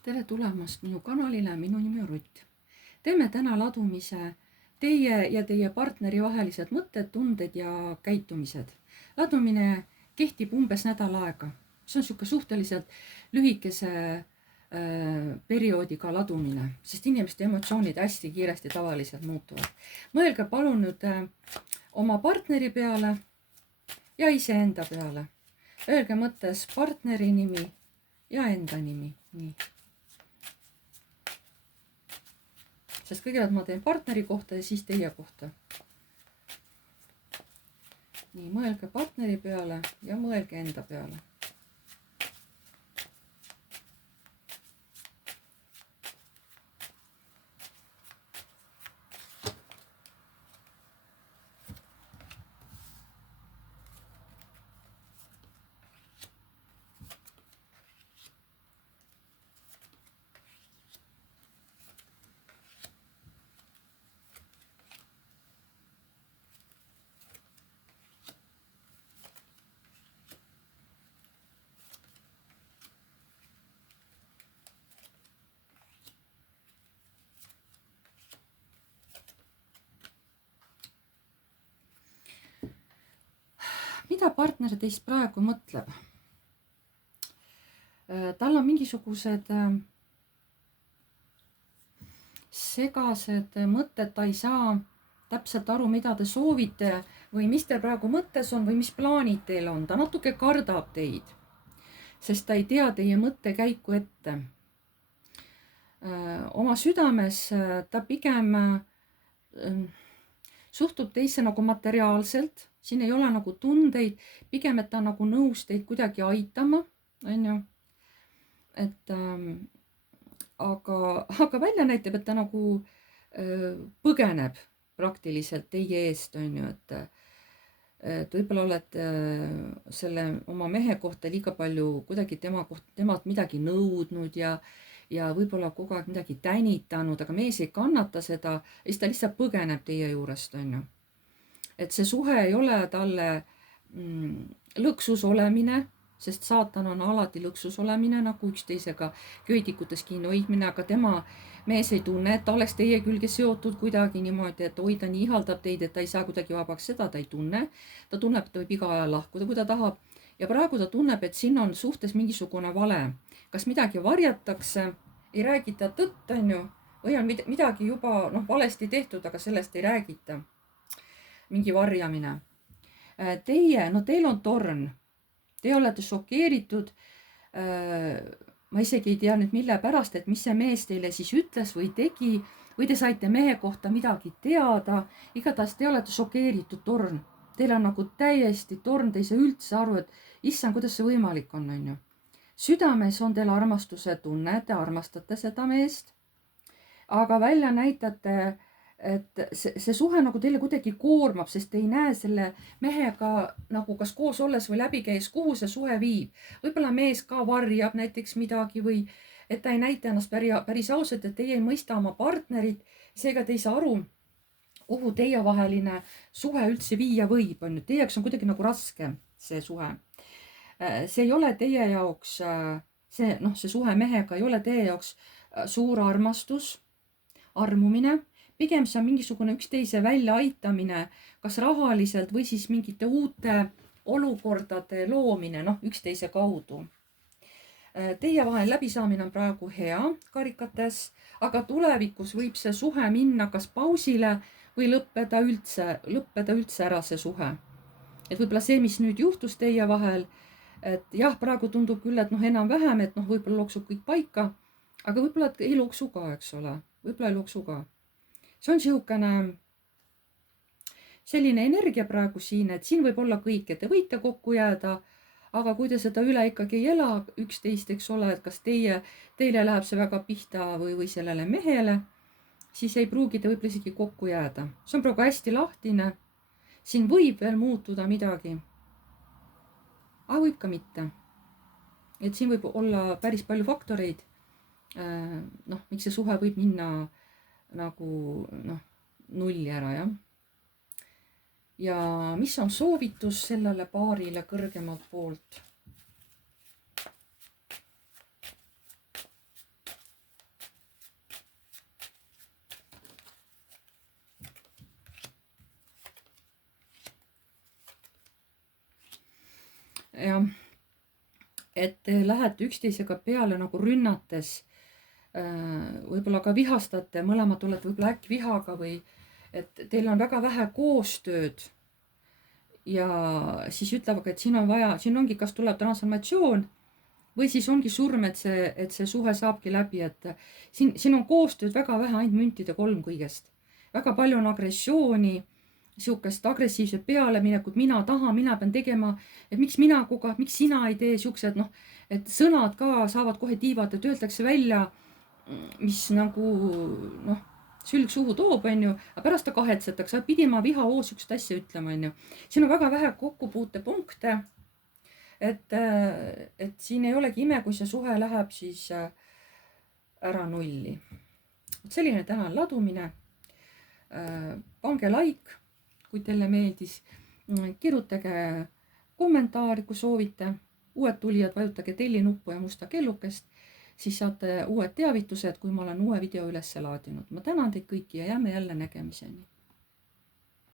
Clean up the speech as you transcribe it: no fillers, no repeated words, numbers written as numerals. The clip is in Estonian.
Tere tulemast minu kanalile, minu nimi on Rutt. Teeme täna ladumise teie ja teie partneri vahelised mõtted, tunded ja käitumised. Ladumine kehtib umbes nädal aega. See on siuke suhteliselt lühikese perioodiga ladumine, sest inimeste emotsioonid hästi kiiresti tavaliselt muutuvad. Mõelge palun nüüd oma partneri peale ja iseenda peale. Öelge mõttes partneri nimi ja enda nimi. Nii. Sest kõigepealt ma teen partneri kohta ja siis teie kohta. Nii, mõelge partneri peale ja mõelge enda peale. Mida partner teist praegu mõtleb? Tal on mingisugused segased mõtted, ta ei saa täpselt aru, mida te soovite või mis teil praegu mõttes on või mis plaanid teil on. Ta natuke kardab teid, sest ta ei tea teie mõttekäiku ette. Oma südames ta pigem suhtub teisse nagu materiaalselt. Siin ei ole nagu tundeid, pigem, et ta nagu nõus teid kuidagi aitama, on ju. Aga välja näitab, et ta nagu põgeneb praktiliselt teie eest, on ju. Et võib-olla olete selle oma mehe kohta liiga palju kuidagi temalt midagi nõudnud ja võib-olla kogu aeg midagi tänitanud, aga mees ei kannata seda ja siis ta lihtsalt põgeneb teie juurest, on ju. Et see suhe ei ole talle lõksus olemine, sest saatan on alati lõksus olemine, nagu üksteisega köidikutes kinni hoidmine, aga tema mees ei tunne, et ta oleks teie külge seotud kuidagi niimoodi, et oi, ta nii ihaldab teid, et ta ei saa kuidagi vabaks, seda ta ei tunne. Ta tunneb, et ta võib iga ajal lahkuda, kui ta tahab. Ja praegu ta tunneb, et siin on suhtes mingisugune vale. Kas midagi varjatakse, ei räägita tõtt, on ju, või on midagi juba valesti tehtud, aga sellest ei räägita. Mingi varjamine. Teil on torn. Te olete šokeeritud. Ma isegi ei tea nüüd mille pärast, et mis see mees teile siis ütles või tegi, või te saite mehe kohta midagi teada. Igatahes te olete šokeeritud, torn. Teil on nagu täiesti torn, te ei saa üldse aru, et issand, kuidas see võimalik on, on ju. Südames on teil armastuse tunne, te armastate seda meest, aga välja näitate, et see suhe nagu teile kuidagi koormab, sest te ei näe selle mehega nagu kas koos olles või läbi käies, kuhu see suhe viib. Võib-olla mees ka varjab näiteks midagi või et ta ei näita ennast päris ausalt, et teie ei mõista oma partnerit, seega te ei saa aru, kuhu teie vaheline suhe üldse viia võib, on ju. Teie jaoks on kuidagi nagu raske see suhe. See ei ole teie jaoks, see suhe mehega ei ole teie jaoks suur armastus, armumine. Pigem see on mingisugune üksteise välja aitamine, kas rahaliselt või siis mingite uute olukordade loomine, üksteise kaudu. Teie vahel läbisaamine on praegu hea karikates, aga tulevikus võib see suhe minna kas pausile või lõppeda üldse ära see suhe. Et võib-olla see, mis nüüd juhtus teie vahel, et jah, praegu tundub küll, et enam-vähem, et võib-olla loksub kõik paika, aga võib-olla ei loksu ka, eks ole, võib-olla ei loksu ka. See on selline energia praegu siin, et siin võib olla kõik, et te võite kokku jääda, aga kui te seda üle ikkagi ei ela üksteist, eks ole, et kas teile läheb see väga pihta või sellele mehele, siis ei pruugi te võib-olla isegi kokku jääda. See on praegu hästi lahtine. Siin võib veel muutuda midagi, aga võib ka mitte. Et siin võib olla päris palju faktoreid, miks see suhe võib minna nagu nulli ära, jah. Ja mis on soovitus sellele paarile kõrgemalt poolt? jah, et te lähete üksteisega peale nagu rünnates, võib-olla ka vihastate, mõlemad olete võib-olla äkkvihaga või et teil on väga vähe koostööd ja siis ütlevad, et siin on vaja, siin ongi, kas tuleb transformatsioon või siis ongi surm, et see suhe saabki läbi, et siin on koostööd väga vähe, ainult müntide 3 kõigest. Väga palju on agressiooni, sihukest agressiivset pealeminekut, mina tahan, mina pean tegema, et miks mina kogu aeg, miks sina ei tee, siuksed noh, et sõnad ka saavad kohe tiivad, et öeldakse välja, mis nagu noh, sülg suhu toob, onju, aga pärast ta kahetsetakse, pidi ma viha siukest asja ütlema, onju. siin on väga vähe kokkupuutepunkte, et siin ei olegi ime, kui see suhe läheb siis ära nulli. Selline tänane ladumine. Pange like, kui teile meeldis, kirjutage kommentaari, kui soovite. Uued tulijad, vajutage telli nuppu ja musta kellukest, siis saate uued teavitused, kui ma olen uue video üles laadinud. Ma tänan teid kõiki ja jääme jälle nägemiseni.